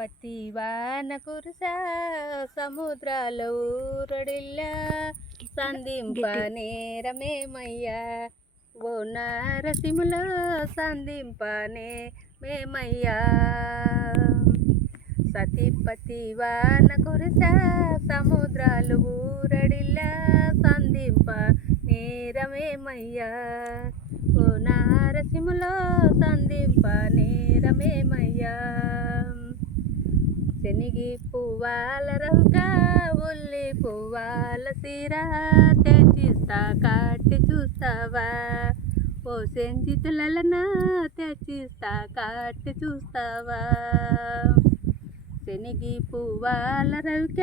పతి వాన కురుసా సముద్రాల ఊరడిల్లా సంధింప నేరమేమయ్యా ఓ నారసింహులో సంధింపనే మేమయ్యా సతీపతి వాన కురుసా సముద్రాలు ఊరడిల్లా సంధింప నేరమేమయ్యా ఓ నారసింహులో సంధింప నేరమేమయ్యా శనిగి పువ్వాల రౌక ఉల్లి పువ్వాల సీరా తెచ్చిస్తా కాటి చూస్తావా ఓ సెంజితులనా తెచ్చిస్తా కాటి చూస్తావా శనిగి పువ్వాల రౌక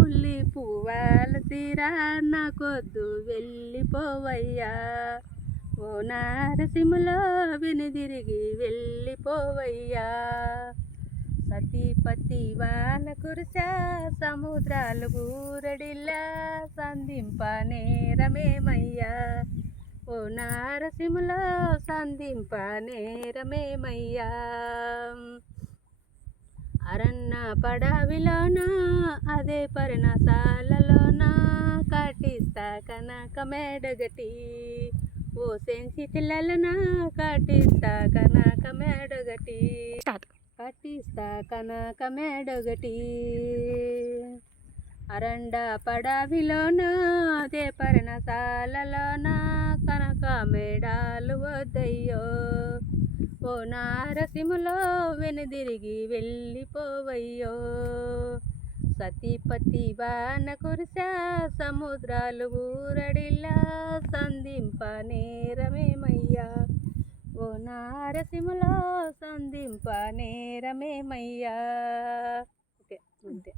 ఉల్లి పువ్వాల సీరా నాకొద్దు వెళ్ళిపోవయ్యా ఓ నారసింహులో వెనుదిరిగి వెళ్ళిపోవయ్యా సతీపతి వాన కురుసా సముద్రాలు ఊరడిల్లా సంధింప నేరమేమయ్యా ఓ నారసింహులో సంధింప నేరమేమయ్యా అరన్న పడవిలోన అదే పర్ణశాలలోన కటిస్తా కనక మేడగటి ఓ సెంచితిలనా కటిస్తా కనక మేడగటి కటిస్తా కనక మేడగటి అరండ పడవిలోన అదే పర్ణశాలలోన కనక మేడాలు వద్దయ్యో ఓ నారసింహులో వెనుదిరిగి వెళ్ళిపోవయ్యో సతీపతి వాన కురుసా సముద్రాలు ఊరడిల్లా సంధింప నేరమేమయ్యా ఓ నారసింహులో సంధింప నేరమేమయ్యా ఓకే అంతే.